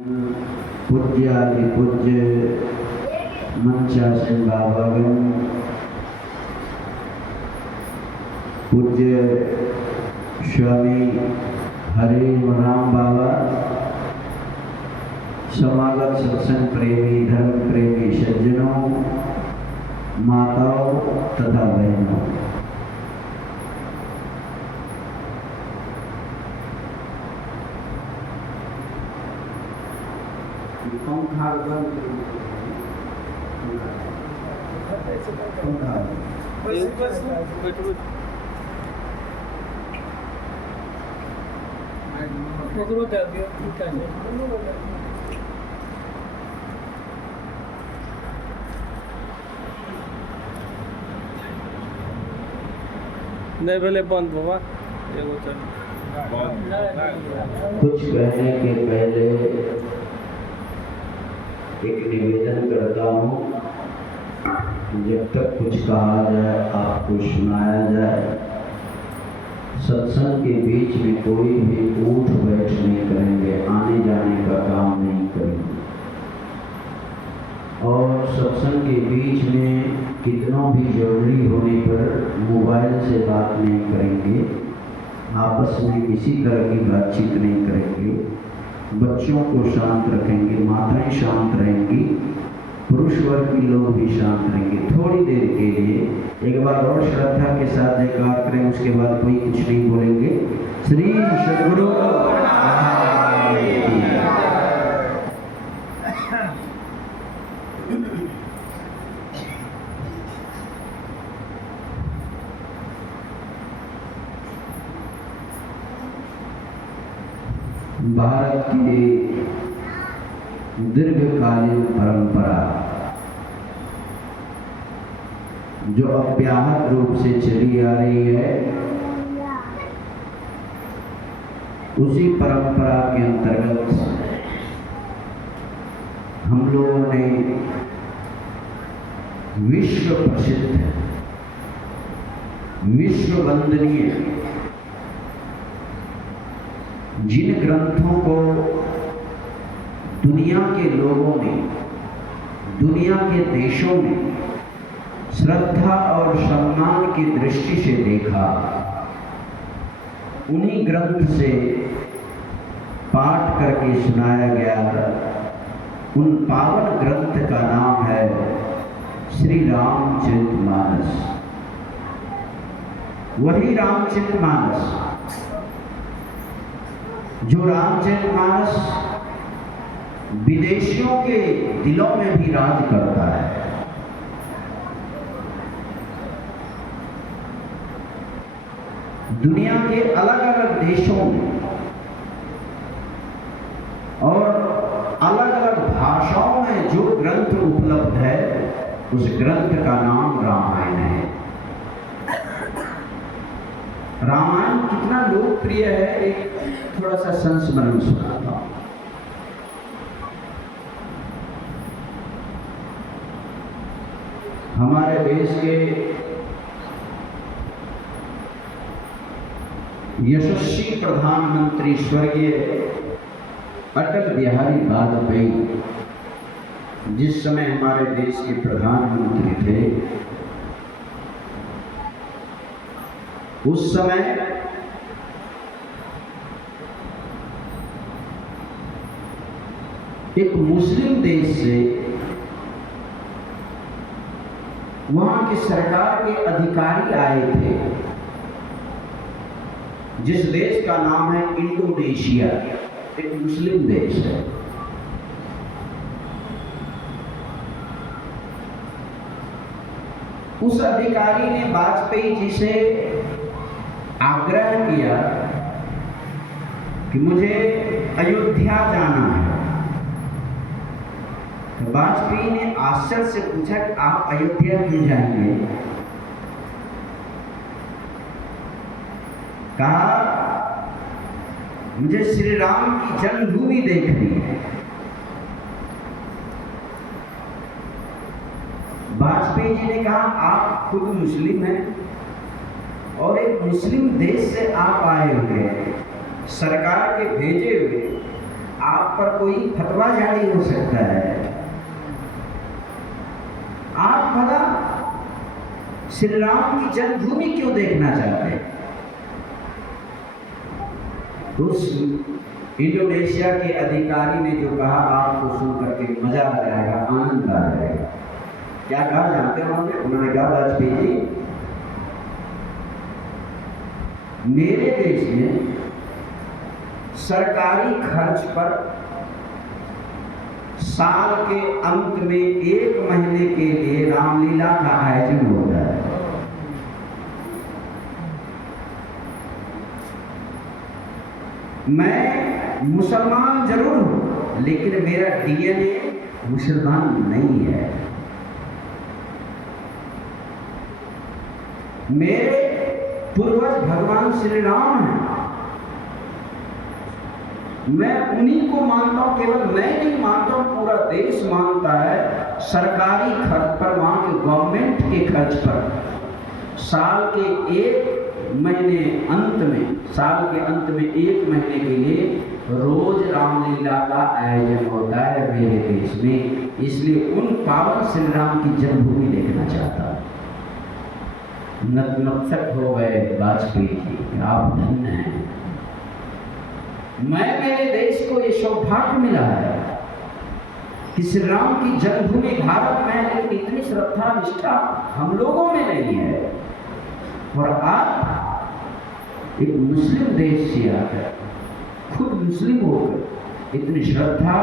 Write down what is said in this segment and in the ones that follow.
पूज्यादि पूज्य मंचासन बाबागण, पूज्य स्वामी हरे राम बाबा, समागत सत्संग प्रेमी धर्म प्रेमी सज्जनों, माताओं तथा बहनों, नहीं पहले बंद बाबा कुछ कहने के पहले एक निवेदन करता हूँ, जब तक कुछ कहा जाए आपको सुनाया जाए, सत्संग के बीच में कोई भी उठ बैठ नहीं करेंगे, आने जाने का काम नहीं करेंगे। और सत्संग के बीच में कितनों भी जरूरी होने पर मोबाइल से बात नहीं करेंगे, आपस में किसी तरह की बातचीत नहीं करेंगे, बच्चों को शांत रखेंगे, माताएं शांत रहेंगी, पुरुष वर्ग के लोग भी शांत रहेंगे। थोड़ी देर के लिए एक बार और श्रद्धा के साथ जयकार करें, उसके बाद कोई कुछ नहीं बोलेंगे। श्री सद्गुरु भारत की दीर्घकालीन परंपरा जो अव्याहत रूप से चली आ रही है, उसी परंपरा के अंतर्गत हम लोगों ने विश्व प्रसिद्ध, विश्व वंदनीय जिन ग्रंथों को दुनिया के लोगों ने, दुनिया के देशों में श्रद्धा और सम्मान की दृष्टि से देखा, उन्हीं ग्रंथ से पाठ करके सुनाया गया। उन पावन ग्रंथ का नाम है श्री रामचरितमानस। वही रामचरितमानस जो रामचरितमानस विदेशियों के दिलों में भी राज करता है। दुनिया के अलग अलग देशों में और अलग अलग भाषाओं में जो ग्रंथ उपलब्ध है, उस ग्रंथ का नाम रामायण है। रामायण कितना लोकप्रिय है, एक थोड़ा सा संस्मरण सुनाता हूं। हमारे देश के यशस्वी प्रधानमंत्री स्वर्गीय अटल बिहारी वाजपेयी जिस समय हमारे देश के प्रधानमंत्री थे, उस समय एक मुस्लिम देश से वहां की सरकार के अधिकारी आए थे, जिस देश का नाम है इंडोनेशिया, एक मुस्लिम देश है। उस अधिकारी ने वाजपेयी जी से आग्रह किया कि मुझे अयोध्या जाना है। तो वाजपेयी ने आश्चर्य से पूछा कि आप अयोध्या क्यों जाएंगे? कहा, मुझे श्री राम की जन्मभूमि देखनी है। वाजपेयी जी ने कहा, आप खुद मुस्लिम हैं और एक मुस्लिम देश से आप आए हुए हैं, सरकार के भेजे हुए आप पर कोई फतवा जारी हो सकता है। आप भला श्री राम की जन्मभूमि क्यों देखना चाहते हैं? उस इंडोनेशिया के अधिकारी ने जो कहा आपको सुन करके मजा आ जाएगा, आनंद आ जाएगा। क्या कहा जानते हैं उन्होंने कहा, वाजपेयी जी, मेरे देश में सरकारी खर्च पर साल के अंत में 1 महीने के लिए रामलीला का आयोजन होता है। मैं मुसलमान जरूर हूं, लेकिन मेरा डीएनए मुसलमान नहीं है। मेरे पूर्वज भगवान श्री राम हैं। मैं उन्हीं को मानता हूं, केवल मैं नहीं मानता हूं, पूरा देश मानता है। सरकारी खर्च पर, वहां के गवर्नमेंट के खर्च पर साल के 1 महीने अंत में, साल के अंत में 1 महीने के लिए रोज रामलीला का आयोजन होता है मेरे देश में। इसलिए उन पावन श्री राम की जन्मभूमि देखना चाहता हूं। नतमस्तक हो गए वाजपेयी जी, आप धन्य हैं। मेरे देश को ये सौभाग्य मिला है कि श्री राम की जन्मभूमि भारत में, लेकिन इतनी श्रद्धा निष्ठा हम लोगों में नहीं है। और आप एक मुस्लिम देश से आकर, खुद मुस्लिम होकर इतनी श्रद्धा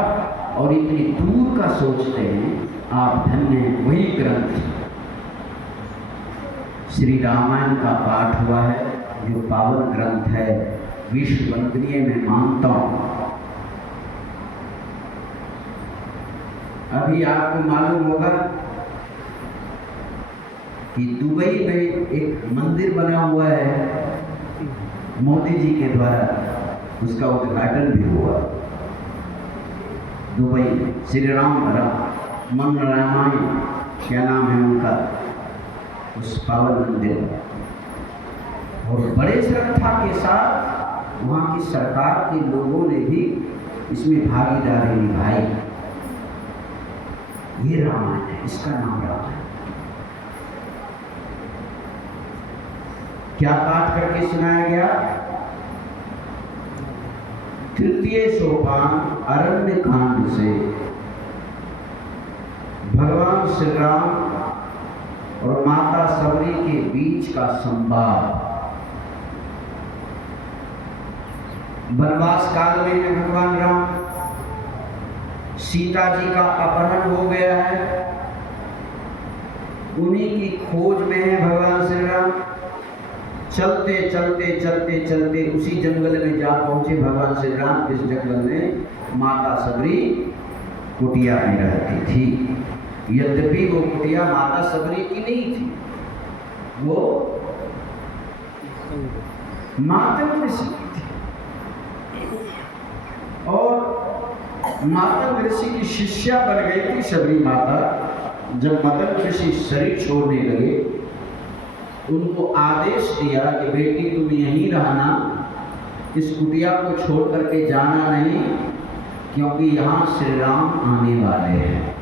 और इतनी दूर का सोचते हैं, आप धन्य हैं। वही ग्रंथ श्री रामायण का पाठ हुआ है, जो पावन ग्रंथ है, विश्व वंदनीय मैं मानता हूं। अभी आपको मालूम होगा कि दुबई में एक मंदिर बना हुआ है मोदी जी के द्वारा, उसका उद्घाटन भी हुआ दुबई में। श्री राम मन रामायण क्या नाम है उनका, उस पावन मंदिर में। और बड़े श्रद्धा के साथ वहाँ की सरकार के लोगों ने भी इसमें भागीदारी निभाई। ये रामायण है, इसका नाम रामायण। क्या पाठ करके सुनाया गया? तृतीय सोपान अरण्य कांड से भगवान श्री राम और माता सबरी के बीच का संवाद। वनवास काल में भगवान राम, सीता जी का अपहरण हो गया है, उन्हीं की खोज में है भगवान श्री राम। चलते चलते चलते चलते उसी जंगल में जा पहुंचे भगवान श्री राम, जिस जंगल में माता सबरी कुटिया में रहती थी। यद्यपि वो कुटिया माता सबरी की नहीं थी, वो मातंग ऋषि की थी। और मातंग ऋषि की शिष्या बन गई थी सबरी माता। जब मातंग ऋषि शरीर छोड़ने लगे, उनको आदेश दिया कि बेटी तुम यहीं रहना, इस कुटिया को छोड़ करके जाना नहीं, क्योंकि यहाँ श्री राम आने वाले हैं।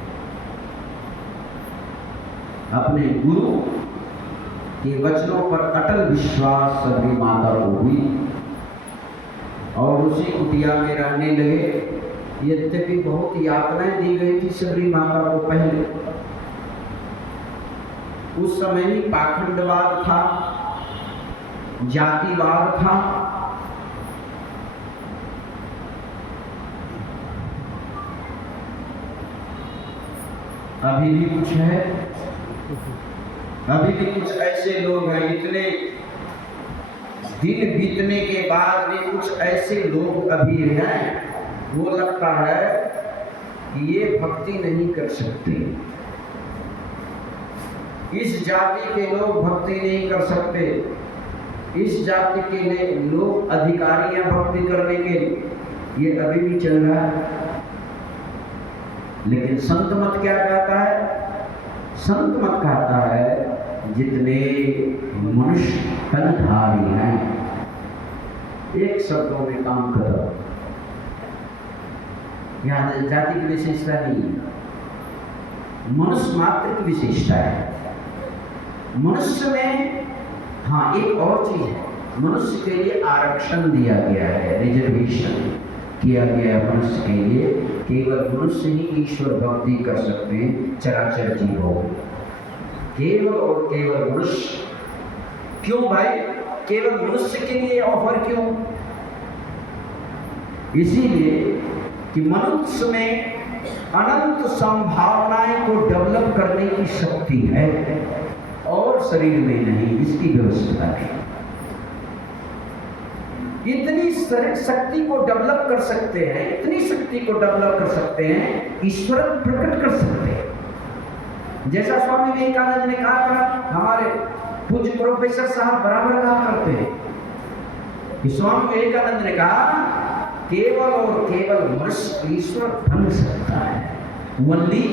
अपने गुरु के वचनों पर अटल विश्वास सबरी माता को हुई और उसी कुटिया में रहने लगे। यद्यपि बहुत यातनाएं दी गई थी सबरी माता को पहले। उस समय ही पाखंडवाद था, जातिवाद था। अभी भी कुछ है, अभी भी कुछ ऐसे लोग हैं, इतने दिन बीतने के बाद भी कुछ ऐसे लोग अभी हैं, वो लगता है कि ये भक्ति नहीं कर सकते, इस जाति के लोग भक्ति नहीं कर सकते, इस जाति के लिए लोग अधिकारी हैं भक्ति करने के लिए। ये अभी भी चल रहा है। लेकिन संत मत क्या कहता है? संत मत कहता है जितने मनुष्य तनधारी हैं, एक शब्दों में काम करो, यहाँ जाति की विशेषता नहीं है, मनुष्य मात्र की विशेषता है। मनुष्य में हाँ एक और चीज है, मनुष्य के लिए आरक्षण दिया गया है, रिजर्वेशन किया गया है मनुष्य के लिए। केवल मनुष्य ही ईश्वर भक्ति कर सकते हैं, चराचर जीवों, केवल और केवल मनुष्य। क्यों भाई, केवल मनुष्य के लिए ऑफर क्यों? इसीलिए कि मनुष्य में अनंत संभावनाएं को डेवलप करने की शक्ति है और शरीर में नहीं, इसकी व्यवस्था है। इतनी शक्ति को डेवलप कर सकते हैं, इतनी शक्ति को डेवलप कर सकते हैं, ईश्वर प्रकट कर सकते हैं। जैसा स्वामी विवेकानंद ने कहा था, हमारे पूज्य प्रोफेसर साहब बराबर कहा करते हैं कि स्वामी विवेकानंद ने कहा केवल और केवल मनुष्य ईश्वर बन सकता है। Only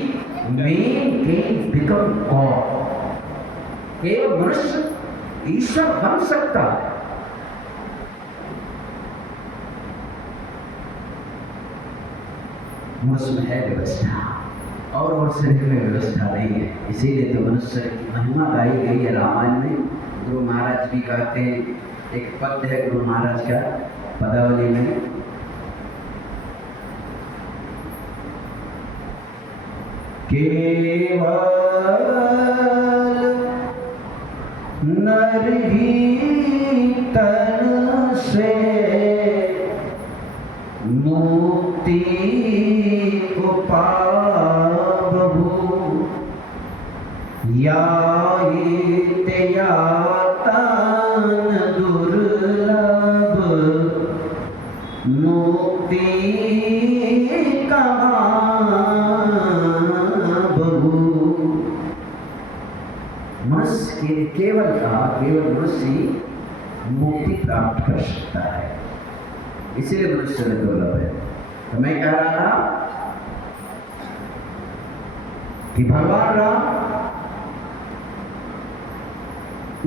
man can become God. केवल मनुष्य ईश्वर बन सकता है। मनुष्य में है व्यवस्था और शरीर में व्यवस्था नहीं है। इसीलिए तो मनुष्य की महिमा गाई गई है रामायण में। गुरु महाराज भी कहते हैं, एक पद्य है गुरु महाराज का पदावली में, केवल नर ही तन से मुक्ति को पावहु, याते यातन दुर्लभ मुक्ति मनुष्य केवल मनुष्य मुक्ति प्राप्त कर सकता है। इसीलिए मनुष्य में दुर्लभ है। तो मैं कह रहा था कि भगवान राम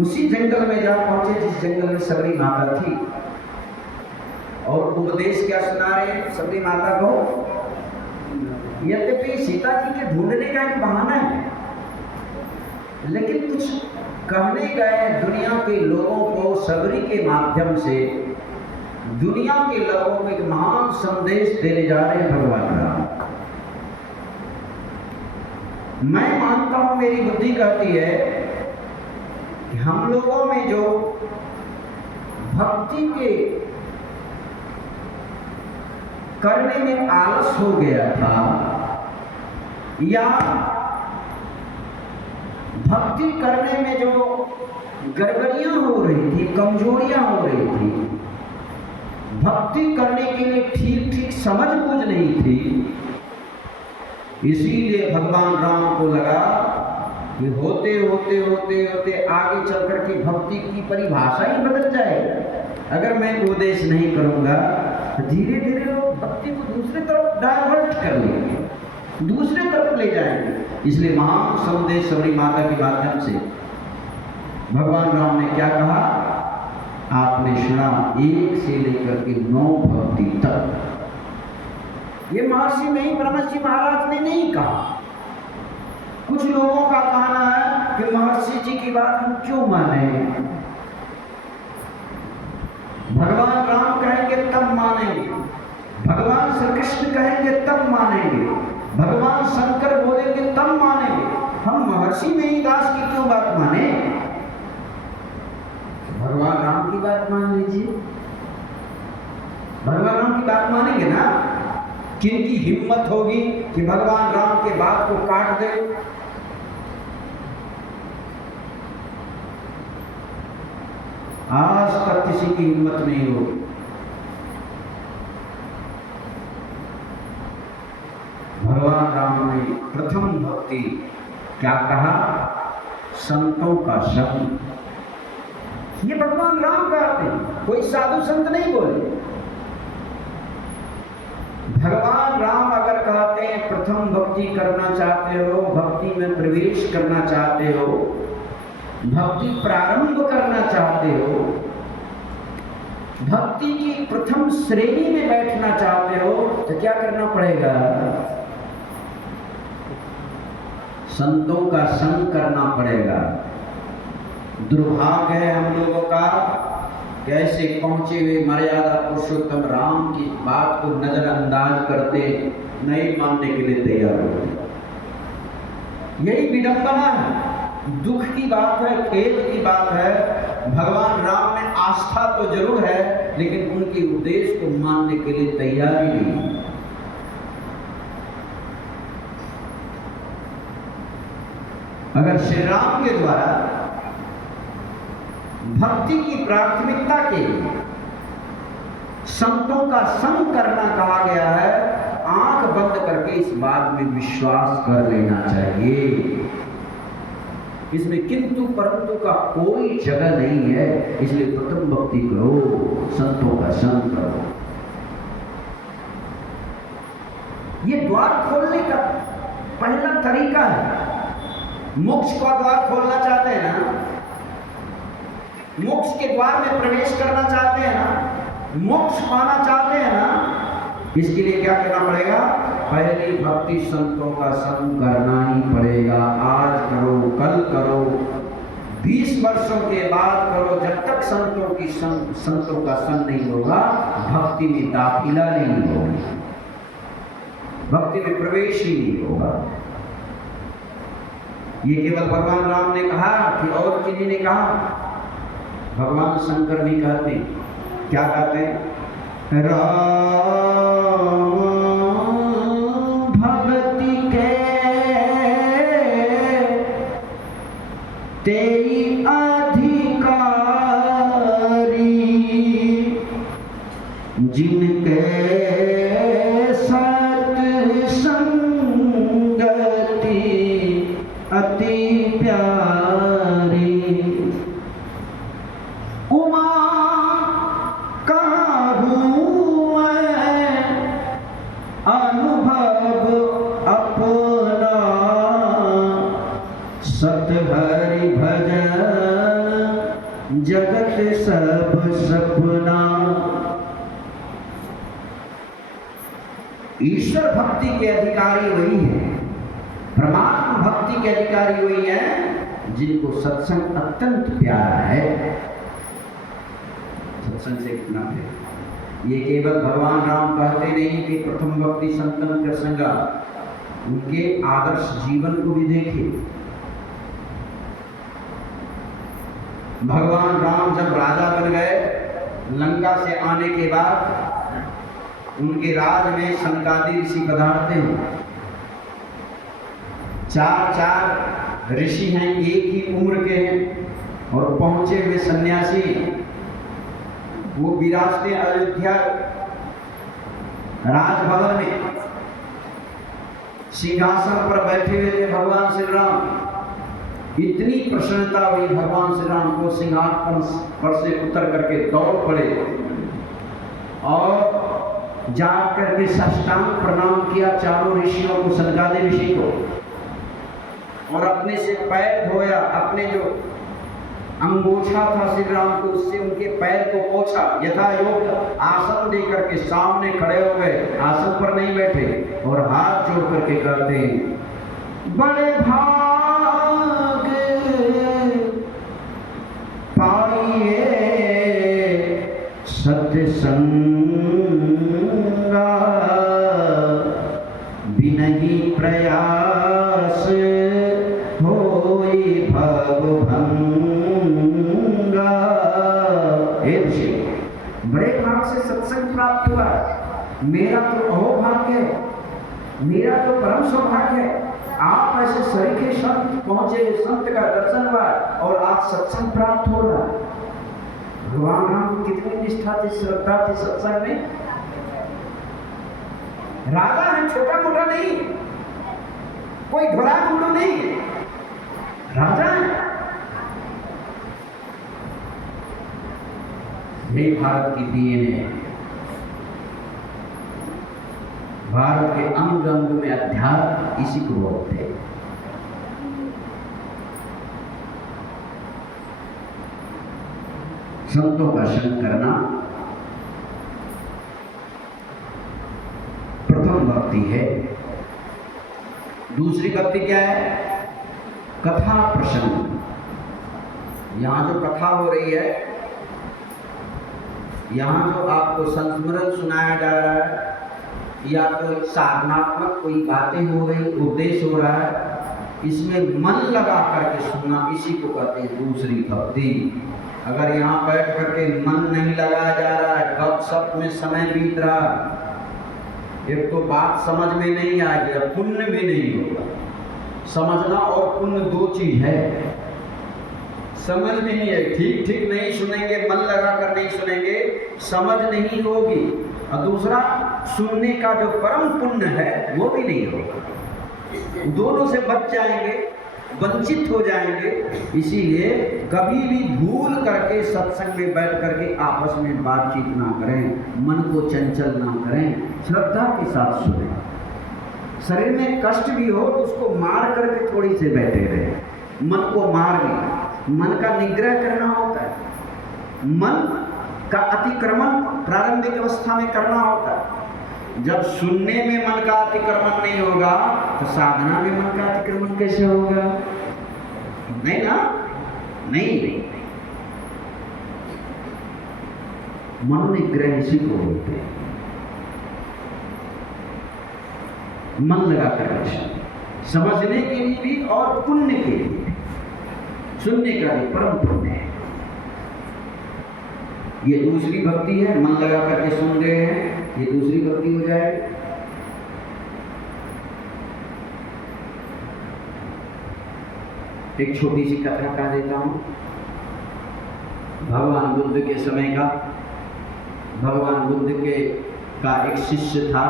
उसी जंगल में जा पहुंचे जिस जंगल में सबरी माता थी, और उपदेश क्या सुना रहे सबरी माता को? यद्यपि सीता जी के ढूंढने का एक बहाना है, लेकिन कुछ कहने गए दुनिया के लोगों को सबरी के माध्यम से, दुनिया के लोगों को एक महान संदेश देने जा रहे हैं भगवान राम। मैं मानता हूं, मेरी बुद्धि कहती है कि हम लोगों में जो भक्ति के करने में आलस हो गया था, या भक्ति करने में जो गड़बड़ियां हो रही थी, कमजोरियां हो रही थी, भक्ति करने के लिए ठीक ठीक समझ बूझ नहीं थी, इसीलिए भगवान राम को लगा कि होते होते होते होते आगे चल करके भक्ति की परिभाषा ही बदल जाएगी। अगर मैं उपदेश नहीं करूंगा तो धीरे धीरे लोग भक्ति को दूसरी तरफ डाइवर्ट कर लेंगे, दूसरे तरफ ले जाएंगे। इसलिए महान संदेश सबरी माता के माध्यम से भगवान राम ने क्या कहा? आपने सुना 1 से लेकर के 9 भक्ति तक। ये महर्षि नहीं, ब्रह्मर्षि महाराज ने नहीं कहा। कुछ लोगों का कहना है कि महर्षि जी की बात हम क्यों माने, भगवान राम कहेंगे तब मानेंगे, भगवान श्री कृष्ण कहेंगे तब मानेंगे, भगवान शंकर बोलेंगे तब मानेंगे, हम महर्षि मेहिदास की क्यों बात माने? भगवान राम की बात मान लीजिए। भगवान राम की बात मानेंगे ना? किनकी हिम्मत होगी कि भगवान राम के बात को काट दे? आज तक किसी की हिम्मत नहीं होगी। भगवान राम ने प्रथम भक्ति क्या कहा? संतों का शब्द। ये भगवान राम कहते हैं, कोई साधु संत नहीं बोले। भगवान राम अगर कहते हैं प्रथम भक्ति करना चाहते हो, भक्ति में प्रवेश करना चाहते हो, भक्ति प्रारंभ करना चाहते हो, भक्ति की प्रथम श्रेणी में बैठना चाहते हो तो क्या करना पड़ेगा? संतों का संग करना पड़ेगा। दुर्भाग्य है हम लोगों का, कैसे पहुंचे हुए मर्यादा पुरुषोत्तम राम की बात को नजरअंदाज करते, नहीं मानने के लिए तैयार होते। यही विडंबना है, दुख की बात है, खेद की बात है। भगवान राम में आस्था तो जरूर है, लेकिन उनके उपदेश को मानने के लिए तैयार ही नहीं। अगर श्री राम के द्वारा भक्ति की प्राथमिकता के लिए संतों का संग करना कहा गया है, आंख बंद करके इस बात में विश्वास कर लेना चाहिए। इसमें किंतु परंतु का कोई जगह नहीं है। इसलिए प्रथम भक्ति करो, संतों का संग करो। ये द्वार खोलने का पहला तरीका है। मोक्ष का द्वार खोलना चाहते हैं ना, मोक्ष के द्वार में प्रवेश करना चाहते हैं ना, मोक्ष पाना चाहते हैं ना, इसके लिए क्या करना पड़ेगा? पहली भक्ति संतों का संग करना ही पड़ेगा। आज करो, कल करो, 20 वर्षों के बाद करो। जब तक संतों का संग नहीं होगा, भक्ति में दाखिला नहीं होगी, भक्ति में प्रवेश ही नहीं होगा। ये केवल भगवान राम ने कहा कि और किन्हीं ने कहा? भगवान शंकर नहीं कहते। क्या कहते हैं? राम भक्ति के तेई अधिकारी, जिनके अति प्यारी। उमा कहूँ मैं अनुभव अपना, सत हरि भजन जगत सब सपना। ईश्वर भक्ति के अधिकारी वही है, परमात्मा भक्ति के अधिकारी वही है जिनको सत्संग अत्यंत प्यारा है। सत्संग से कितना प्यार। ये केवल भगवान राम कहते नहीं कि प्रथम भक्ति संतन कर संगा, उनके आदर्श जीवन को भी देखिए। भगवान राम जब राजा बन गए, लंका से आने के बाद उनके राज में सनकादि ऋषि पधारते हैं। 4 ऋषि हैं, एक ही उम्र के हैं, और पहुंचे हुए सन्यासी वो विरासते अयोध्या राजभवन में सिंहासन पर बैठे हुए थे भगवान श्री राम। इतनी प्रसन्नता हुई भगवान श्री राम को, सिंहासन पर से उतर करके दौड़ पड़े और जाकर के साष्टांग प्रणाम किया चारों ऋषियों को, सनकादि ऋषि को, और अपने से पैर धोया। अपने जो अंगोछा था श्री राम को, उससे उनके पैर को पोंछा। यथा योग आसन देकर के सामने खड़े हो गए, आसन पर नहीं बैठे, और हाथ जोड़ करके कहते हैं, बड़े भाग पाइए सत्संगा, बिनहि प्रयास होई भव भंगा। बड़े भाग से सत्संग प्राप्त हुआ, मेरा तो अहोभाग्य है, मेरा तो परम सौभाग्य है। आप ऐसे सरीखे संत पहुंचे, संत का दर्शन हुआ और आज सत्संग प्राप्त हो रहा। भगवान राम को कितनी निष्ठा थी, श्रद्धा थी सत्संग में। राजा है, छोटा मोटा नहीं, कोई घोड़ा मुंडू नहीं, राजा है। यही भारत की डीएनए है। भारत के अंग अंग में अध्यात्म इसी को बोलते हैं। संतों का संग करना भक्ति है। दूसरी भक्ति क्या है? कथा प्रसंग। यहाँ जो कथा हो रही है, यहाँ जो आपको संस्मरण सुनाया जा रहा है, या तो साधनात्मक कोई बातें हो रही, उपदेश हो रहा है, इसमें मन लगा करके सुनना, इसी को कहते हैं दूसरी भक्ति। अगर यहाँ बैठ करके मन नहीं लगाया जा रहा है, गपशप में समय बीत रहा है, एक तो बात समझ में नहीं आएगी, पुण्य भी नहीं होगा। समझना और पुण्य दो चीज है। समझ नहीं है, ठीक ठीक नहीं सुनेंगे, मन लगा कर नहीं सुनेंगे, समझ नहीं होगी। और दूसरा, सुनने का जो परम पुण्य है वो भी नहीं होगा। दोनों से बच जाएंगे, वंचित हो जाएंगे। इसीलिए कभी भी भूल करके सत्संग में बैठ करके आपस में बातचीत ना करें, मन को चंचल ना करें, श्रद्धा के साथ सुनें। शरीर में कष्ट भी हो तो उसको मार करके थोड़ी से बैठे रहे। मन को मार नहीं, मन का निग्रह करना होता है। मन का अतिक्रमण प्रारंभिक अवस्था में करना होता है। जब सुनने में मन का अतिक्रमण नहीं होगा तो साधना में मन का अतिक्रमण कैसे होगा? नहीं ना, नहीं। मनोनिग्रह इसी को बोलते हैं। मन लगा कर समझने के लिए भी और पुण्य के लिए, सुनने का भी परम पुण्य है। ये दूसरी भक्ति है। मन लगा करके सुन रहे हैं, ये दूसरी भक्ति हो जाएगी। एक छोटी सी कथा कह देता हूं। भगवान बुद्ध के समय का, भगवान बुद्ध के का एक शिष्य था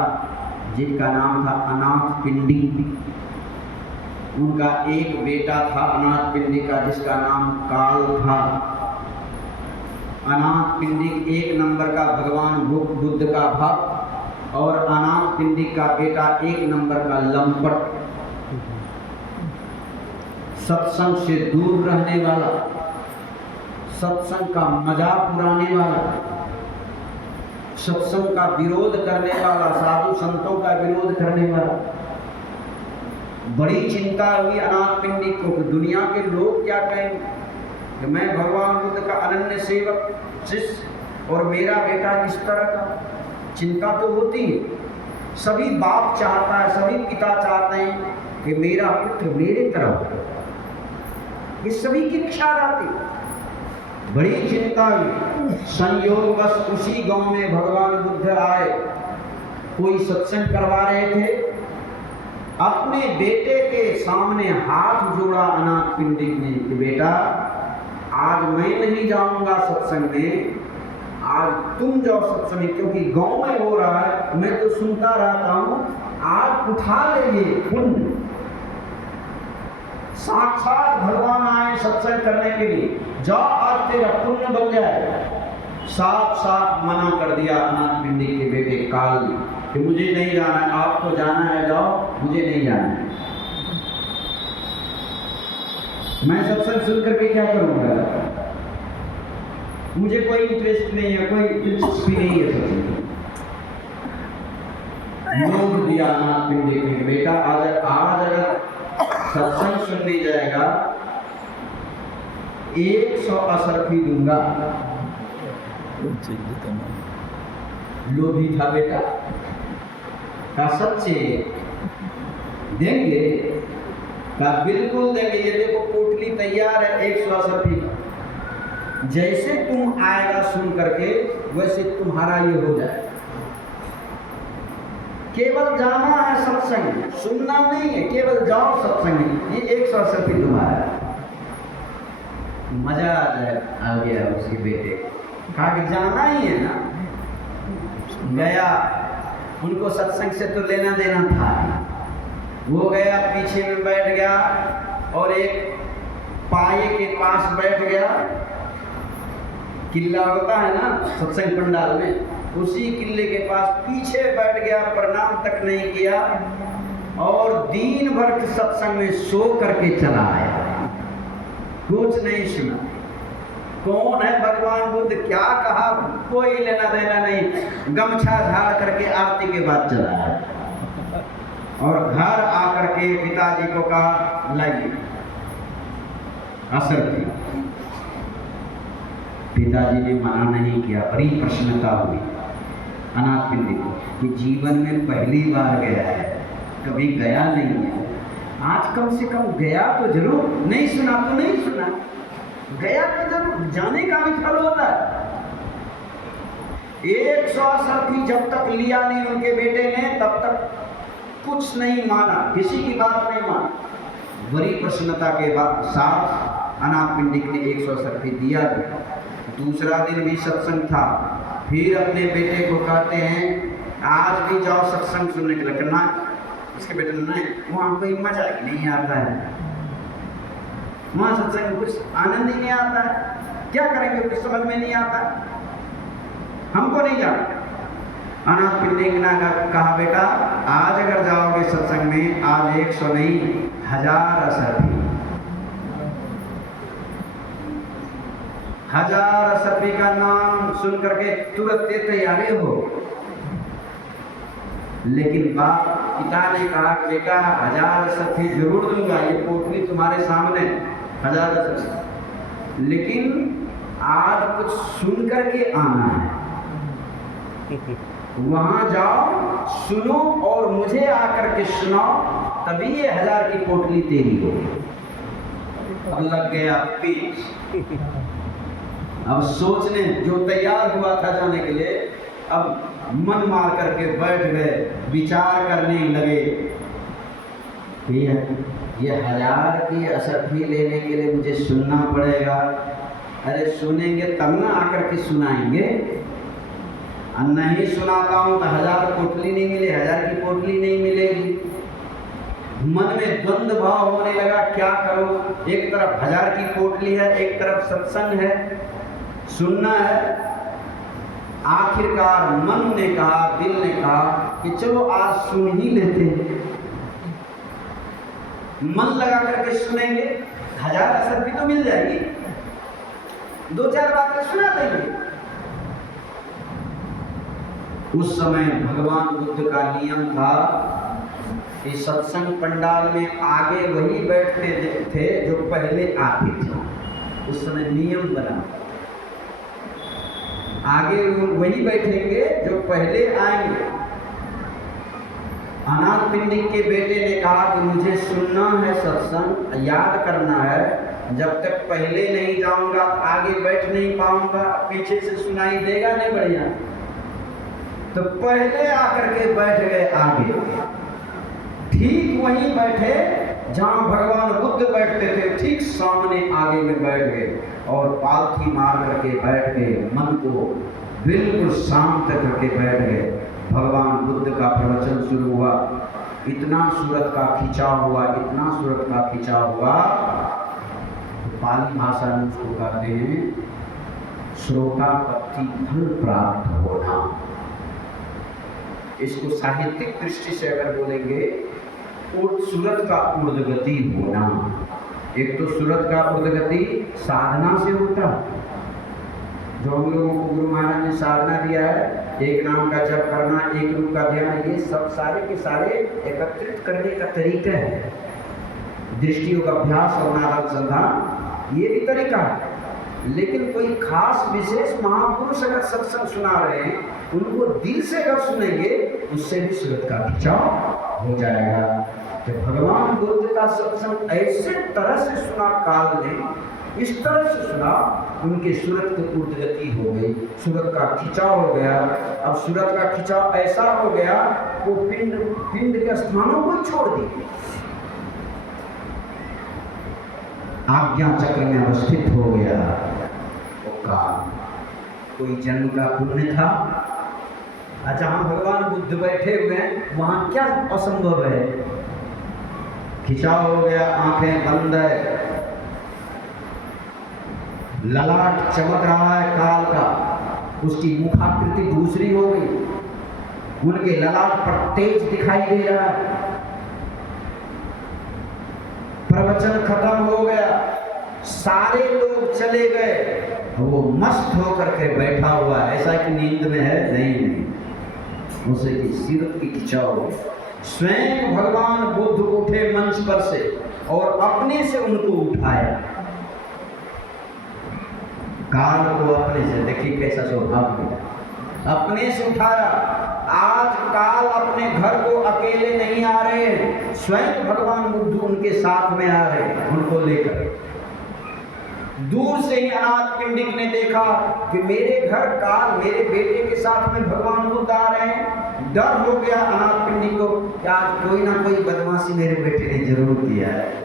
जिनका नाम था अनाथ पिंडी। उनका एक बेटा था अनाथ पिंडी का, जिसका नाम काल था। अनाथ पिंडी एक नंबर का भगवान बुद्ध का भक्त, और अनाथ पिंडी का बेटा एक नंबर का लंपट, सत्संग से दूर रहने वाला, सत्संग का मजाक उड़ाने वाला, सत्संग का विरोध करने वाला, साधु संतों का विरोध करने वाला। बड़ी चिंता हुई अनाथ पिंडी को कि दुनिया के लोग क्या कहेंगे कि मैं भगवान बुद्ध का अनन्य सेवक शिष्य और मेरा बेटा इस तरह का। चिंता तो होती है, सभी बाप चाहता है, सभी पिता चाहते हैं कि मेरा पुत्र मेरे तरफ, ये सभी की इच्छा रहती। बड़ी चिंता हुई। संयोगवश उसी गांव में भगवान बुद्ध आए। कोई सत्संग करवा रहे थे, अपने बेटे के सामने हाथ जोड़ा अनाथ पिंडी ने कि बेटा, आज मैं नहीं जाऊंगा सत्संग में, आज तुम जाओ सत्संग में, क्योंकि गांव में हो रहा है, मैं तो सुनता रहता हूं, आज उठा ले ये पुण्य। साक्षात भगवान आए सत्संग करने के लिए, जाओ आज तेरा पुण्य बन जाए। साफ साफ मना कर दिया अनाथ पिंडी के बेटे काल ने कि मुझे नहीं जाना है, आपको जाना है जाओ, मुझे नहीं जाना है। मैं सत्संग सुन करके क्या करूंगा? मुझे कोई इंटरेस्ट नहीं है, कोई दिलचस्पी नहीं है सत्संग। मोह दिया अनाथ पिंडी के बेटा, आज अगर सत्संग सुन ली जाएगा 100 असरफी दूंगा। लोभी था बेटा, का सच्चे देंगे, का बिल्कुल देंगे। ये देखो पोटली तैयार है 100 असरफी का, जैसे तुम आएगा सुन करके वैसे तुम्हारा ये हो जाए। केवल जाना है सत्संग, सुनना नहीं है, केवल जाओ सत्संग में, ये 100 असरफी तुम्हारा। मजा आ गया उसके बेटे, कहा कि जाना ही है ना। गया, उनको सत्संग से तो लेना देना था। वो गया, पीछे में बैठ गया और एक पाये के पास बैठ गया। किला होता है ना सत्संग पंडाल में, उसी किले के पास पीछे बैठ गया, प्रणाम तक नहीं किया और दिन भर सत्संग में सो करके चला आया, कुछ नहीं सुना। कौन है भगवान बुद्ध, क्या कहा, कोई लेना देना नहीं। गमछा झाड़ करके आरती के बाद चला आया। और घर आकर के पिताजी को कहा लाइए असर किया। पिताजी ने मना नहीं किया, बड़ी प्रसन्नता हुई अनाथ पिंडी को कि जीवन में पहली बार गया है, कभी गया नहीं है, आज कम से कम गया तो जरूर, नहीं सुना तो नहीं सुना, गया तो जरूर, जाने का भी फल होता है। 180 भी जब तक लिया नहीं उनके बेटे ने तब तक कुछ नहीं माना, किसी की बात नहीं माना। बड़ी प्रसन्नता के बाद साथ अनाथ पिंडिक ने 180 दिया। दूसरा दिन भी सत्संग था, फिर अपने बेटे को कहते हैं आज भी जाओ सत्संग सुनने के लिए। करना उसके बेटे ने नहीं, वहाँ कोई मजा ही नहीं आता है, वहाँ सत्संग में कुछ आनंद ही नहीं आता है, क्या करेंगे कुछ समझ में नहीं आता, हमको नहीं जाना। अनाथ पिंडिक ने कहा बेटा आज अगर जाओगे सत्संग में, आज 100 नहीं 1000 असर भी, 1000 असर का नाम सुन करके तुरंत तैयारी हो। लेकिन बाप पिता ने कहा बेटा 1000 असर जरूर दूंगा, ये पोटली तुम्हारे सामने 1000 असर, लेकिन आज कुछ सुन करके आना है। वहां जाओ सुनो और मुझे आकर के सुनाओ, तभी ये 1000 की पोटली तेरी होगी। अब लग गया पीछ, अब सोचने जो तैयार हुआ था जाने के लिए, अब मन मार करके बैठ गए, विचार करने लगे कि ये 1000 की असरफी लेने के लिए मुझे सुनना पड़ेगा। अरे सुनेंगे तब ना आकर के सुनाएंगे, और नहीं सुनाता हूँ तो 1000 पोटली नहीं मिले, 1000 की पोटली नहीं मिलेगी। मन में द्वंद्व भाव होने लगा, क्या करो, एक तरफ 1000 की पोटली है, एक तरफ सत्संग है, सुनना है। आखिरकार मन ने कहा, दिल ने कहा कि चलो आज सुन ही लेते हैं। मन लगा करके सुनेंगे, 1000 असर भी तो मिल जाएगी, 2-4 बातें सुना देंगे। उस समय भगवान बुद्ध का नियम था कि सत्संग पंडाल में आगे वही बैठते थे जो पहले आते थे। उस समय नियम बना, आगे वही बैठेंगे जो पहले आएंगे। अनाथ पिंडिक के बेटे ने कहा कि मुझे सुनना है सत्संग, याद करना है, जब तक पहले नहीं जाऊंगा आगे बैठ नहीं पाऊंगा, पीछे से सुनाई देगा नहीं बढ़िया, तो पहले आकर के बैठ गए आगे। ठीक वहीं बैठे जहां भगवान बुद्ध बैठते थे, ठीक सामने आगे में बैठ गए और पालथी मार करके बैठ गए, मन को बिल्कुल शांत करके बैठ गए। भगवान बुद्ध का प्रवचन शुरू हुआ। इतना सूरत का खिंचाव हुआ, इतना सूरत का खिंचाव हुआ, तो पाली भाषा में उसको कहते हैं श्रोतापत्ति फल प्राप्त होना। इसको साहित्यिक दृष्टि से अगर बोलेंगे, सूरत का ऊर्ध्वगति होना। एक तो सूरत का ऊर्ध्वगति साधना से होता, जो हम लोगों को गुरु महाराज ने साधना दिया है, एक नाम का जप करना, एक रूप का ध्यान, ये सब सारे के सारे एकत्रित करने का तरीका है। दृष्टियों का अभ्यास और अनुसंधान, ये भी तरीका है। लेकिन कोई खास विशेष महापुरुष अगर सत्संग सुना रहे हैं, उनको दिल से अगर सुनेंगे, उससे भी सूरत का खिंचाव हो जाएगा। तो भगवान बुद्ध का सत्संग ऐसे तरह से सुना काल ने, इस तरह से सुना, उनके सूरत की ऊर्ध्वगति हो गई, सूरत का खिंचाव हो गया। अब सूरत का खिंचाव ऐसा हो गया, वो पिंड के स्थानों को छोड़ दिए, आज्ञा चक्र में अवस्थित हो गया। वो काल कोई जन्म का पुण्य था, जहाँ भगवान बुद्ध बैठे हुए हैं वहाँ क्या असंभव है। खिंचाव हो गया, आंखें बंद है, ललाट चमक रहा है काल का, उसकी मुखाकृति दूसरी हो गई, उनके ललाट पर तेज दिखाई दे रहा है। प्रवचन खत्म हो गया, सारे लोग चले गए, वो मस्त होकर के बैठा हुआ है, ऐसा कि नींद में है नहीं, उसे की सीरत की खिंचाव स्वयं भगवान बुद्ध उठे मंच पर से और अपने से उनको उठाया। काल को अपने से, देखिए कैसा सौभाग्य, अपने से उठाया। आज काल अपने घर को अकेले नहीं आ रहे, स्वयं भगवान बुद्ध उनके साथ में आ रहे, उनको लेकर। दूर से ही अनाथ पिंडिक ने देखा कि मेरे घर काल मेरे बेटे के साथ में भगवान बुद्ध आ रहे हैं। डर हो गया अनाथ पिंडिक को कि आज कोई ना कोई बदमाशी मेरे बेटे ने जरूर किया है,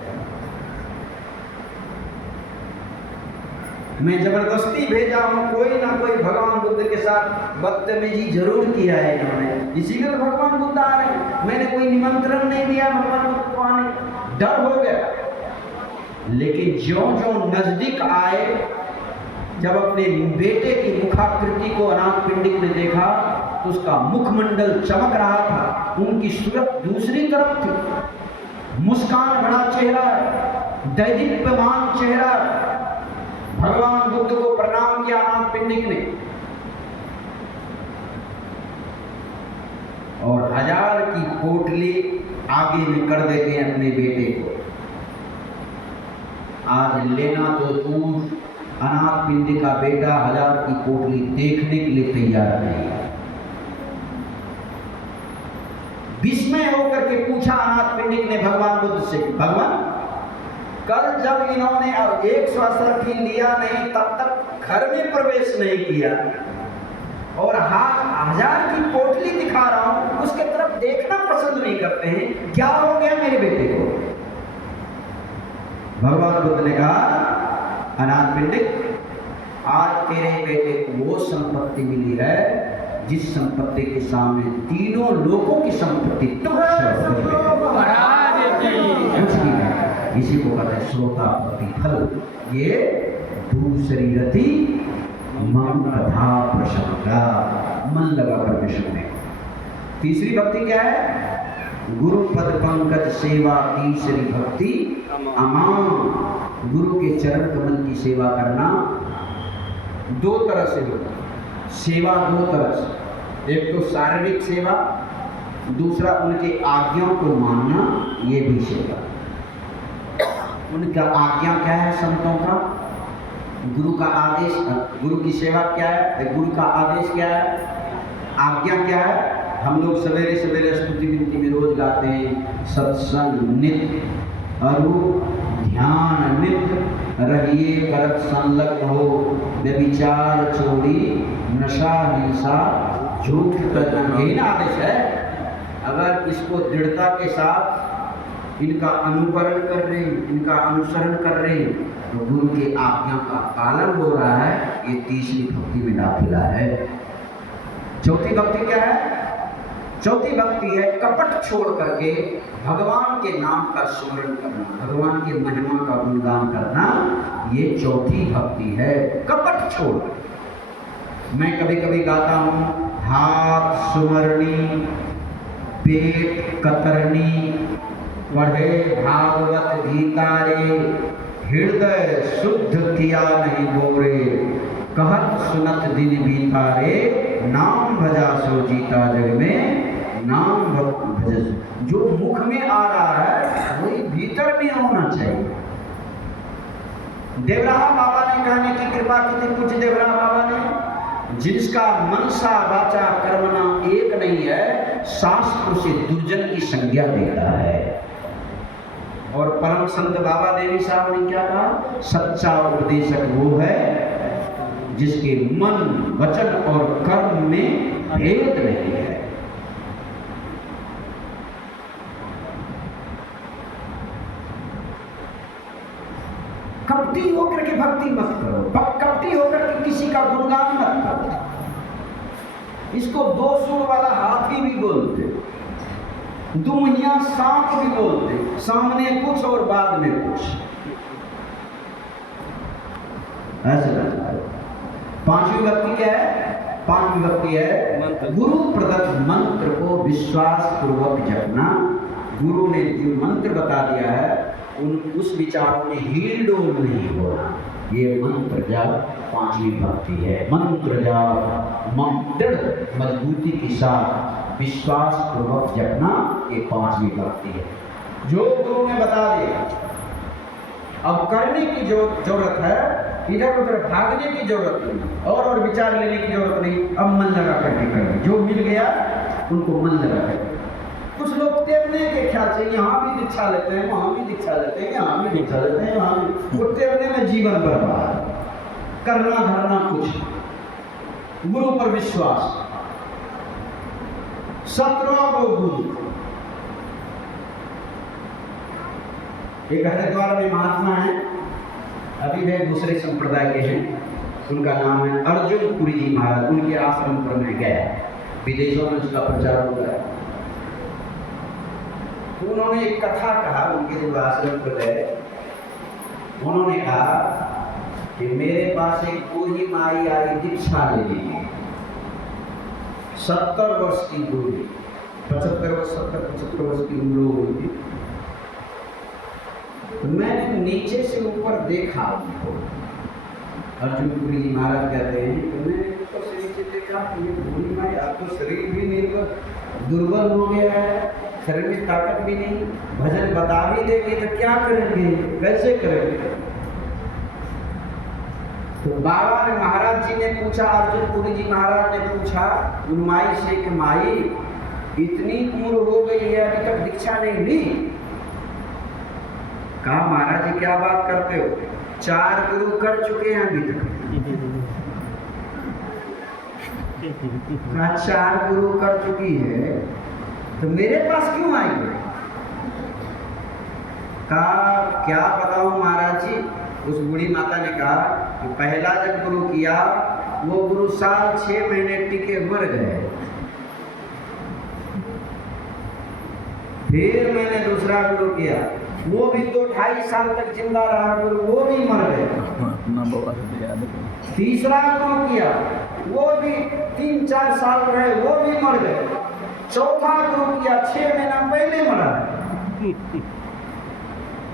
मैं जबरदस्ती भेजा हूं, कोई ना कोई भगवान बुद्ध के साथ बदतमीजी जरूर किया है इन्होंने, इसीलिए तो भगवान बुद्ध आ रहे हैं। मैंने कोई निमंत्रण नहीं दिया भगवान बुद्ध को आने, डर हो गया। लेकिन ज्यों-ज्यों नजदीक आए, जब अपने बेटे की मुखाकृति को अनाथ पिंडिक ने देखा तो उसका मुखमंडल चमक रहा था, उनकी सूरत दूसरी तरफ थी, मुस्कान भरा चेहरा, दैदीप्यमान चेहरा। भगवान बुद्ध को प्रणाम किया अनाथ पिंडिक ने और 1000 की पोटली आगे में कर देते हैं अपने बेटे को। आज लेना तो दूर, अनाथ पिंडिक का बेटा 1000 की पोटली देखने के लिए तैयार नहीं है। विस्मय होकर के पूछा अनाथ पिंडिक ने भगवान बुद्ध से, भगवान कल जब इन्होंने 100 लिया नहीं तब तक घर में प्रवेश नहीं किया और हाथ 1000 की पोटली दिखा रहा हूं, उसके तरफ देखना पसंद नहीं करते हैं, क्या हो गया मेरे बेटे को? भगवान बुद्ध ने कहा, अनाथ पिंडिक, आज तेरे बेटे को वो संपत्ति मिली है जिस संपत्ति के सामने तीनों लोगों की संपत्ति इसी को कहते हैं श्रोता प्रतिफल। ये दूसरी रति मन कथा प्रसंगा, मन लगा कर सुनने। तीसरी भक्ति क्या है? गुरु पद पंकज सेवा। तीसरी भक्ति अमान, गुरु के चरण कमल की सेवा करना। दो तरह से होता है सेवा, दो तरह से, एक तो शारीरिक सेवा, दूसरा उनके आज्ञाओं को मानना, ये भी सेवा। उनका आज्ञा क्या है? संतों का गुरु का आदेश, गुरु की सेवा क्या है? गुरु का आदेश क्या है? आज्ञा क्या है? हम लोग सवेरे सवेरे स्तुति विनती में रोज गाते हैं, सत्संग नित्य, अरूप ध्यान नित्य, रहिए करत संलग्न हो, व्यभिचार चोरी नशा हिंसा झूठ तर्क, यही ना आदेश है। अगर इसको दृढ़ता के साथ इनका अनुकरण कर रहे हैं, इनका अनुसरण कर रहे हैं, तो गुरु की आज्ञा का पालन हो रहा है, ये तीसरी भक्ति में दाखिला है। चौथी भक्ति क्या है? चौथी भक्ति है कपट छोड़ करके भगवान के नाम का स्मरण करना, भगवान की महिमा का गुणगान करना, ये चौथी भक्ति है। कपट छोड़, मैं कभी कभी गाता हूँ, हाथ सुमरनी पेट कतरनी, पढ़े भागवत गीता रे, हृदय शुद्ध किया नहीं गोरे, कहत सुनत दिन बीता रे, नाम भजा सो जीता जग में, नाम भज। जो मुख में आ रहा है वही भीतर में होना चाहिए। देवराहा बाबा ने कहने की कृपा की थी, कुछ देवराहा बाबा ने, जिसका मनसा वाचा कर्मणा एक नहीं है, शास्त्र से दुर्जन की संज्ञा देता है। और परम संत बाबा देवी साहब ने क्या कहा? सच्चा उपदेशक वो है जिसके मन वचन और कर्म में भेद नहीं है। कपटी होकर के भक्ति मत करो, कपटी होकर के किसी का गुणगान मत करो। इसको दो सूंड वाला हाथी भी बोलते, दुनिया सांप भी बोलते, सामने कुछ और बाद में कुछ, ऐसे लगता है। पांचवी भक्ति क्या है? पांचवी भक्ति है गुरु प्रदत्त मंत्र को विश्वास पूर्वक जपना। गुरु ने जो मंत्र बता दिया है उस विचारों में हील डोल नहीं होना, ये मंत्र जाप पांचवी भक्ति है। मंत्र जाप दृढ़ मजबूती के साथ विश्वास पूर्वक जपना, ये 5वीं भक्ति है जो गुरु ने बता दिया। अब करने की जो जरूरत है, इधर उधर भागने की जरूरत नहीं और विचार लेने की जरूरत नहीं। अब मन लगा करके करें, जो मिल गया उनको मन लगा करके। कुछ लोग तैरने के ख्याल से यहाँ भी दीक्षा लेते हैं, वहाँ भी दीक्षा लेते हैं, यहाँ भी दीक्षा लेते हैं, वहाँ भी, वो तैरने में जीवन बर्बाद, करना धरना कुछ। गुरु पर विश्वास, 17 को गुरु। एक हरिद्वार में महात्मा है, अभी वे दूसरे संप्रदाय के हैं, उनका नाम है अर्जुन पुरी जी महाराज। उनके आश्रम पर मैं गया, विदेशों में उसका प्रचार हो गया। तो उन्होंने एक कथा कहा, उनके जब आश्रम पर गए, उन्होंने कहा कि मेरे पास एक बूढ़ी माई आई दीक्षा लेने के, 70 वर्ष की बूढ़ी, 75 वर्ष की उम्र हो गई थी। तो मैंने नीचे से ऊपर देखा उनको। अर्जुन पुरी जी महाराज कहते हैं कि मैंने ऊपर से नीचे देखा कि ये बूढ़ी माई, अब तो शरीर भी निर्बल दुर्बल हो गया है, शरीर में ताकत भी नहीं, भजन बता भी देंगे तो क्या करेंगे, कैसे करेंगे। तो बाबा ने, महाराज जी ने पूछा, अर्जुन पुरी जी महाराज ने पूछा उन माई से कि माई इतनी उम्र हो गई है, अभी तक दीक्षा नहीं ली। कहा महाराज जी क्या बात करते हो, 4 गुरु कर चुके हैं अभी तक। कहा 4 गुरु कर चुकी है तो मेरे पास क्यों आई है। कहा क्या बताऊं महाराज जी। उस बूढ़ी माता ने कहा कि पहला जब गुरु किया वो गुरु साल 6 महीने टिके मर गए, फिर मैंने दूसरा गुरु किया, वो भी तो 2.5 साल तक जिंदा रहा गुरु, वो भी मर गए। तीसरा गुरु किया, वो भी 3-4 साल रहे, वो भी मर गए। चौथा गुरु किया, 6 महीना पहले मरा।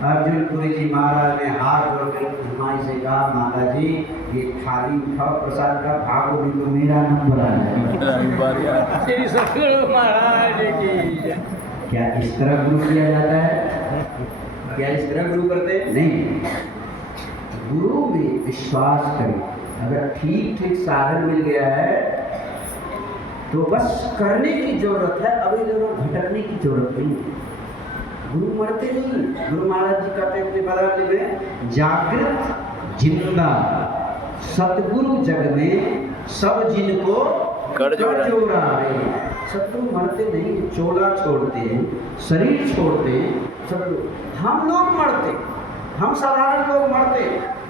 अर्जुन पुरी जी महाराज ने हाथ जोड़कर माई से कहा माता जी ये खाली उठाओ प्रसाद का, भागो नहीं तो मेरा नंबर आ जाएगा। क्या इस तरह गुरु किया जाता है? क्या इस तरह गुरु करते हैं? नहीं। गुरु में विश्वास करें, अगर ठीक साधन मिल गया है तो बस करने की जरूरत है, अभी जरूरत भटकने की जरूरत नहीं है। गुरु मरते नहीं। गुरु महाराज जी कहते हैं अपने बदले में, जागृत जिंदा सतगुरु जग में सब जिनको कर जोड़ा रे। सतगुरु मरते नहीं, चोला छोड़ते हैं, शरीर छोड़ते हैं, सब। हम लोग मरते, हम साधारण लोग मरते,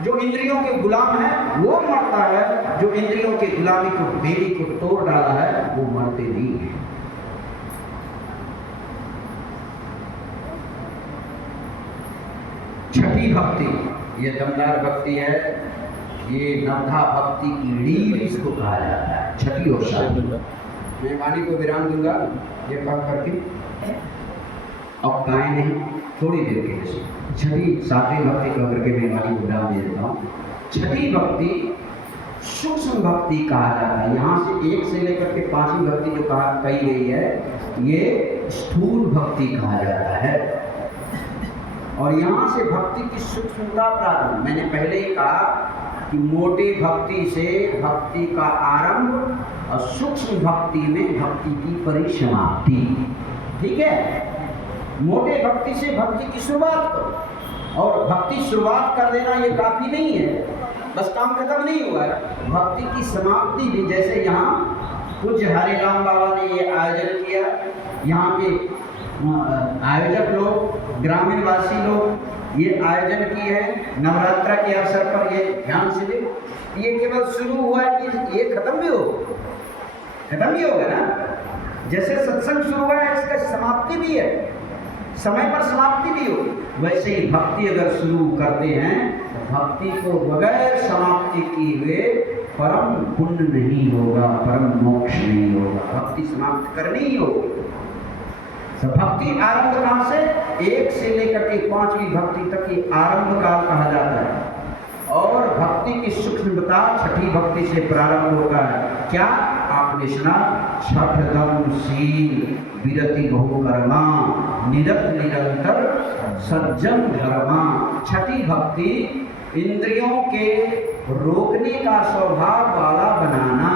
जो इंद्रियों के गुलाम है वो मरता है, जो इंद्रियों के गुलामी को, बेड़ी को तोड़ डाला है वो मरते नहीं है। छठी भक्ति, ये दमदार भक्ति है, ये नवधा भक्ति की रीढ़ इसको कहा जाता है। छठी और सातवीं। मैं वाणी को विराम दूंगा ये कह करके, अब गाय नहीं, थोड़ी देर के लिए छठी 7वीं भक्ति कह करके मैं वाणी को विराम दे देता हूँ। छठी भक्ति सूक्ष्म भक्ति कहा जाता है। यहाँ से 1 से लेकर के 5वीं भक्ति जो कही गई है ये स्थूल भक्ति कहा जाता है। और यहाँ से भक्ति की सूक्ष्मता प्रारंभ, मैंने पहले ही कहा कि मोटे भक्ति से भक्ति का आरंभ और सूक्ष्म भक्ति में भक्ति की परिसमाप्ति। ठीक है, मोटे भक्ति से भक्ति की शुरुआत करो, और भक्ति शुरुआत कर देना ये काफी नहीं है, बस काम खत्म नहीं हुआ है। भक्ति की समाप्ति भी, जैसे यहाँ पूज्य हरिराम बाबा ने ये आयोजन किया, यहाँ के आयोजक लोग, ग्रामीण वासी लोग ये आयोजन किए हैं नवरात्रा के अवसर पर। ये ध्यान से देखो, ये केवल शुरू हुआ है कि ये खत्म भी होगा ना। जैसे सत्संग शुरू हुआ है इसका समाप्ति भी है, समय पर समाप्ति भी हो। वैसे ही भक्ति अगर शुरू करते हैं तो भक्ति को बगैर समाप्ति किए परम पुण्य नहीं होगा, परम मोक्ष नहीं होगा। भक्ति समाप्त करनी ही होगी। तो भक्ति आरंभ काल से 1 से लेकर के 5वीं भक्ति तक की आरंभ काल कहा जाता है। और भक्ति की सूक्ष्मता छठी भक्ति से प्रारंभ होता है। क्या आपने कृष्णा छठ दम शील विरति बहु कर्मा निरत निरंतर सज्जन धर्मा। छठी भक्ति इंद्रियों के रोकने का स्वभाव वाला बनाना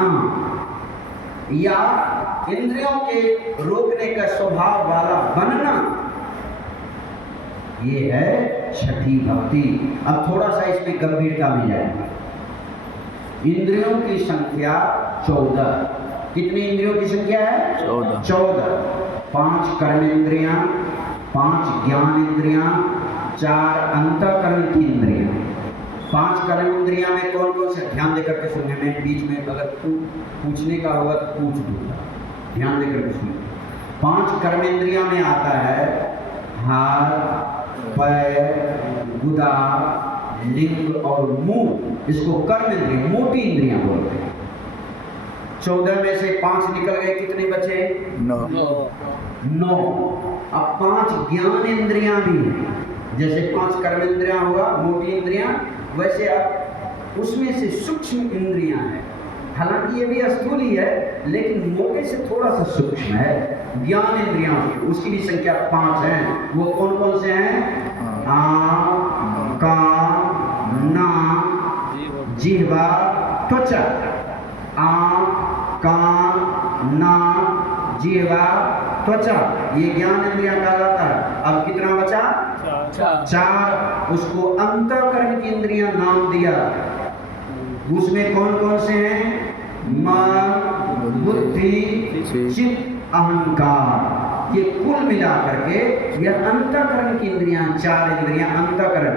या इंद्रियों के रोकने का स्वभाव वाला बनना, ये है छठी भक्ति। अब थोड़ा सा इसमें गंभीरता में जाएंगे। इंद्रियों की संख्या 14। कितनी इंद्रियों की संख्या है? 14। 5 कर्मेंद्रियां, 5 ज्ञान इंद्रियां, 4 अंतःकरण की इंद्रियां। 5 कर्मेंद्रियां में कौन कौन से? ध्यान देकर के सुनने में, बीच में अगर पूछने का होगा तो पूछ दूंगा, ध्यान देकर के सुनिए। 5 कर्मेंद्रियां में आता है हाथ, पैर, गुदा, लिंग और मुंह। इसको कर्म इंद्रिय, मोटी इंद्रियां बोलते हैं। 14 में से 5 निकल गए, कितने बचे? 9। अब 5 ज्ञान इंद्रियां भी हैं। जैसे 5 कर्म इंद्रियां हुआ, मोटी इंद्रियां, वैसे अब उसमें से सूक्ष्म इंद्रियां हैं। हालांकि ये भी स्थूल ही है, लेकिन मोटे से थोड़ा सा सूक्ष्म है। ज्ञान इंद्रियां, उसकी भी संख्या 5 है। वो कौन कौन से हैं? आँख, कान, नाक, जिह्वा, त्वचा। आँख, कान, नाक, जिह्वा, त्वचा, ये ज्ञान इंद्रियां कहा जाता है। अब कितना बचा? 4। उसको अंतःकरण की इंद्रियां नाम दिया। उसमें कौन कौन से हैं? मन, बुद्धि, चित्त, अहंकार। ये कुल मिलाकर के यह अंतःकरण की इंद्रियां, 4 इंद्रियां अंतःकरण,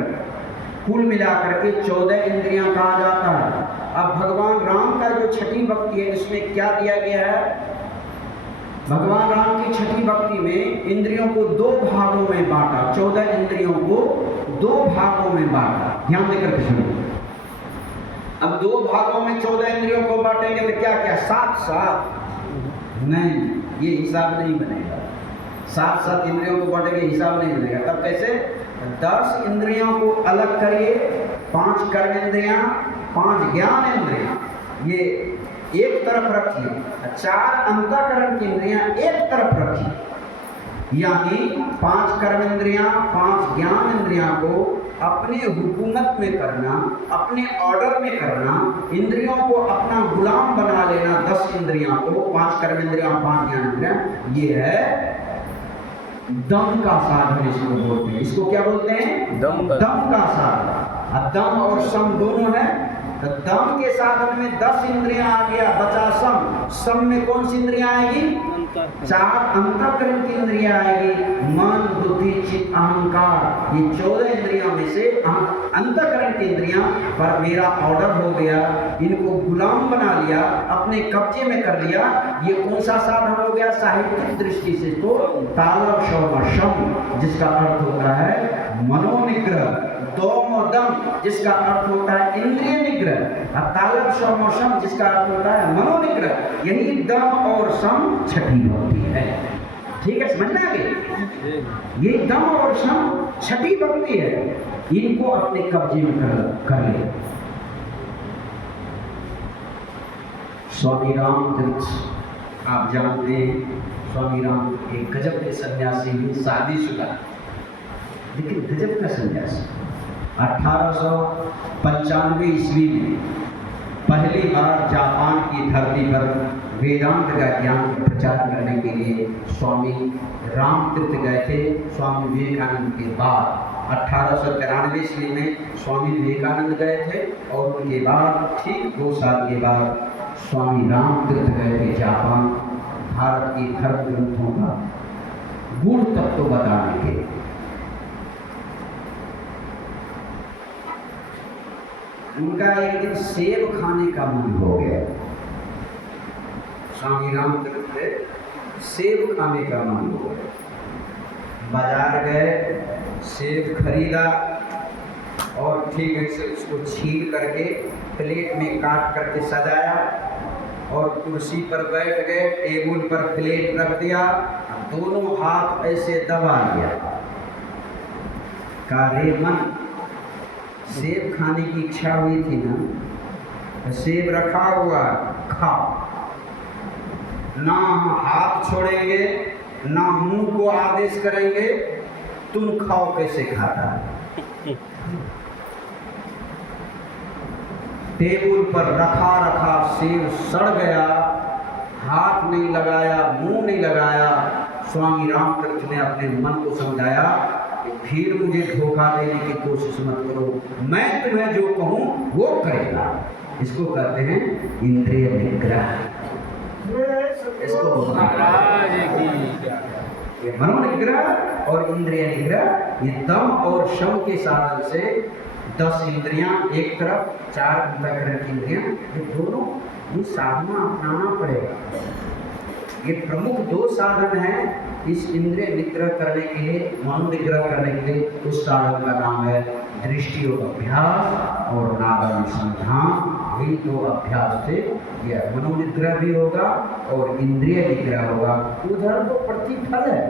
कुल मिलाकर के 14 इंद्रियां कहा जाता है। अब भगवान राम का जो छठी भक्ति है, इसमें क्या दिया गया है? भगवान राम की छठी भक्ति में इंद्रियों को 2 भागों में बांटा। 14 इंद्रियों को 2 भागों में बांटा। ध्यान देकर के सुनिए। अब 2 भागों में 14 इंद्रियों को बांटेंगे तो क्या क्या? 7-7 नहीं, ये हिसाब नहीं बनेगा। 7-7 इंद्रियों को बांटेंगे, हिसाब नहीं बनेगा। तब कैसे? 10 इंद्रियों को अलग करिए, 5 कर्म इंद्रियां, 5 ज्ञान इंद्रियां, ये एक तरफ रखिए। 4 अंतःकरण की इंद्रियां एक तरफ रखिए। यानी 5 कर्म इंद्रियां, 5 ज्ञान इंद्रियां को अपने हुकूमत में करना, अपने ऑर्डर में करना, इंद्रियों को अपना गुलाम बना लेना। 10 इंद्रियां को, 5 कर्म इंद्रियां, 5 ज्ञान इंद्रियां, ये है दम का साधन इसको बोलते हैं। इसको क्या बोलते हैं? दम का साधन। अब दम और सम दोनों है। तो दम के साधन में 10 इंद्रियां आ गया, बचा सम। सम में कौन सी इंद्रियां आएगी? 4 अंतःकरण की इंद्रियां आएगी, मन, बुद्धि, चित्त, अहंकार। ये 14 इंद्रियों में से अंतःकरण की इंद्रियां पर मेरा ऑर्डर हो गया, इनको गुलाम बना लिया, अपने कब्जे में कर लिया। ये कौन सा साधन हो गया? साहित्यिक दृष्टि से तो तालव शौम शम, जिसका अर्थ होता है मनोनिग्रह। दोम और दम, जिसका अर्थ होता है इंद्रिय निग्रह। तालव शौम शम, जिसका अर्थ होता है मनोनिग्रह। यही दम और सम छठी भक्ति है। ठीक है, समझ में आ गई? ये दम और सम छठी भक्ति है। इनको अपने कब्जे में कर ले। स्वामी राम तीर्थ आप जानते हैं, स्वामी राम एक गजब के सन्यासी हैं, शादीशुदा, लेकिन गजब का सन्यासी। 1895 ईस्वी में पहली बार जापान की धरती पर वेदांत का ज्ञान प्रचार करने के लिए स्वामी राम तीर्थ गए थे। स्वामी विवेकानंद के बाद 1893 ईस्वी में स्वामी विवेकानंद गए थे, और उनके बाद ठीक 2 साल के बाद स्वामी राम तीर्थ गए थे जापान, भारत की धर्म ग्रंथों का गूढ़ तत्व बताने के। उनका एक दिन सेब खाने का मन हो गया। स्वामी राम तीर्थ से सेब खाने का मन हो गया। बाजार गए, सेब खरीदा और ठीक है से उसको छील करके प्लेट में काट करके सजाया और कुर्सी पर बैठ गए, टेबल पर प्लेट रख दिया, दोनों हाथ ऐसे दबा लिया। कहा रे मन, सेब खाने की इच्छा हुई थी ना, सेब रखा हुआ, खाओ। ना हम हाथ छोड़ेंगे, ना मुंह को आदेश करेंगे, तुम खाओ कैसे खाता है। टेबल पर रखा रखा सेब सड़ गया, हाथ नहीं लगाया, मुंह नहीं लगाया। स्वामी रामकृष्ण ने अपने मन को समझाया कि फिर मुझे धोखा देने की कोशिश मत करो, मैं तुम्हें जो कहूँ वो करेगा। इसको कहते हैं इंद्रिय निग्रह। इसको ये मनोनिग्रह और इंद्रिय निग्रह, ये दम और शम के साधन से 10 इंद्रियां एक तरफ, 4 अंतःकरण की इंद्रियां, ये दोनों ये साधना अपनाना पड़ेगा। ये प्रमुख 2 साधन हैं इस इंद्रिय निग्रह करने के लिए, मनोनिग्रह करने के लिए। उस साधन का नाम है दृष्टि योग अभ्यास और नादानुसंधान। यही 2 अभ्यास से यह मनोनिग्रह भी होगा और इंद्रिय निग्रह होगा। उधर तो प्रतिफल है,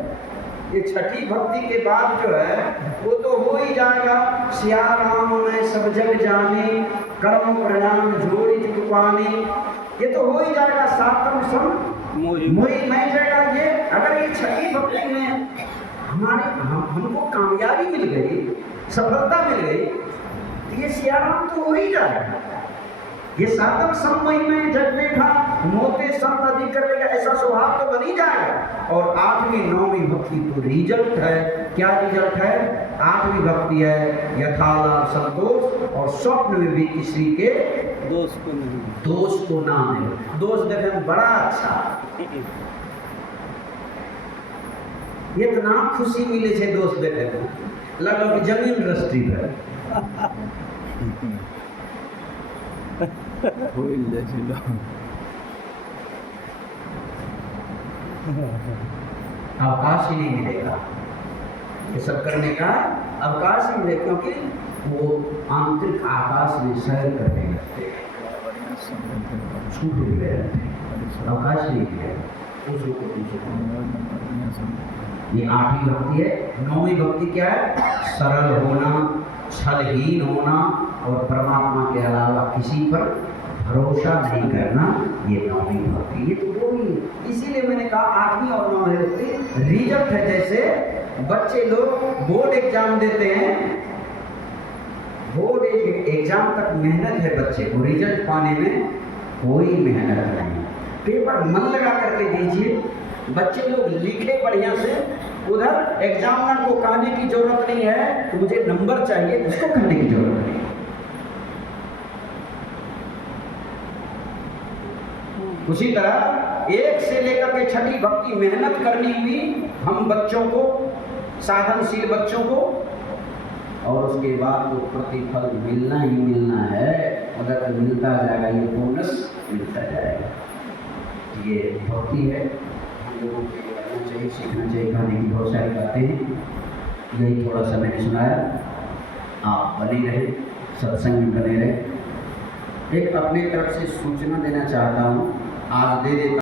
ये छठी भक्ति के बाद जो है वो तो हो ही जाएगा। सिया राम मैं सब जग जाने, कर्म परिणाम जोड़ी चुकवाने, ये तो हो ही जाएगा। सातम सम मोही मैं जाएगा। ये अगर ये छठी भक्ति में हमको कामयाबी मिल गई, सफलता मिल गई, तो ये सिया राम तो हो ही जाएगा। ये सातम सम्मोही में जग देखा मोते संत अधिक कर लेगा, ऐसा स्वभाव तो बन ही जाएगा। और 8वीं 9वीं भक्ति तो रिजल्ट है। क्या रिजल्ट है? 8वीं भक्ति है यथालाभ संतोष और स्वप्न में भी किसी के दोष को ना दे। दोष देखे में बड़ा अच्छा, इतना खुशी मिले छे दोस्त देखे में, लगो कि जमीन रस्ती है। अवकाश ही नहीं मिलेगा, ये सब करने का अवकाश ही मिलेगा, क्योंकि वो आंतरिक आकाश में सैर करने लगते हैं, छूटे हुए रहते हैं, अवकाश नहीं मिलेगा। ये 8वीं भक्ति है। 9वीं भक्ति क्या है? सरल होना, छलहीन होना और परमात्मा के अलावा किसी पर भरोसा नहीं करना, ये 9वीं भक्ति। ये तो वो ही, इसीलिए मैंने कहा 8वीं और 9वीं भक्ति रिजल्ट है। जैसे बच्चे लोग बोर्ड एग्जाम देते हैं, बोर्ड एग्जाम तक मेहनत है बच्चे को, रिजल्ट पाने में कोई मेहनत नहीं। पेपर मन लगा करके दीजिए, बच्चे लोग लिखे बढ़िया से, उधर एग्जामिनर को कहने की जरूरत नहीं है तो मुझे नंबर चाहिए, उसको कहने की जरूरत नहीं। उसी तरह 1 से लेकर के छठी भक्ति मेहनत करनी हुई हम बच्चों को, साधनशील बच्चों को, और उसके बाद वो प्रतिफल मिलना ही मिलना है। अगर मिलता जाएगा, ये बोनस मिलता जाएगा। ये भक्ति है, हम लोगों को करना चाहिए, सीखना चाहिए। खाने की बहुत सारी बातें हैं, यही थोड़ा सा मैंने सुनाया। आप बने रहे, सत्संग में बने रहे। एक अपनी तरफ से सूचना देना चाहता हूँ, आज दे देता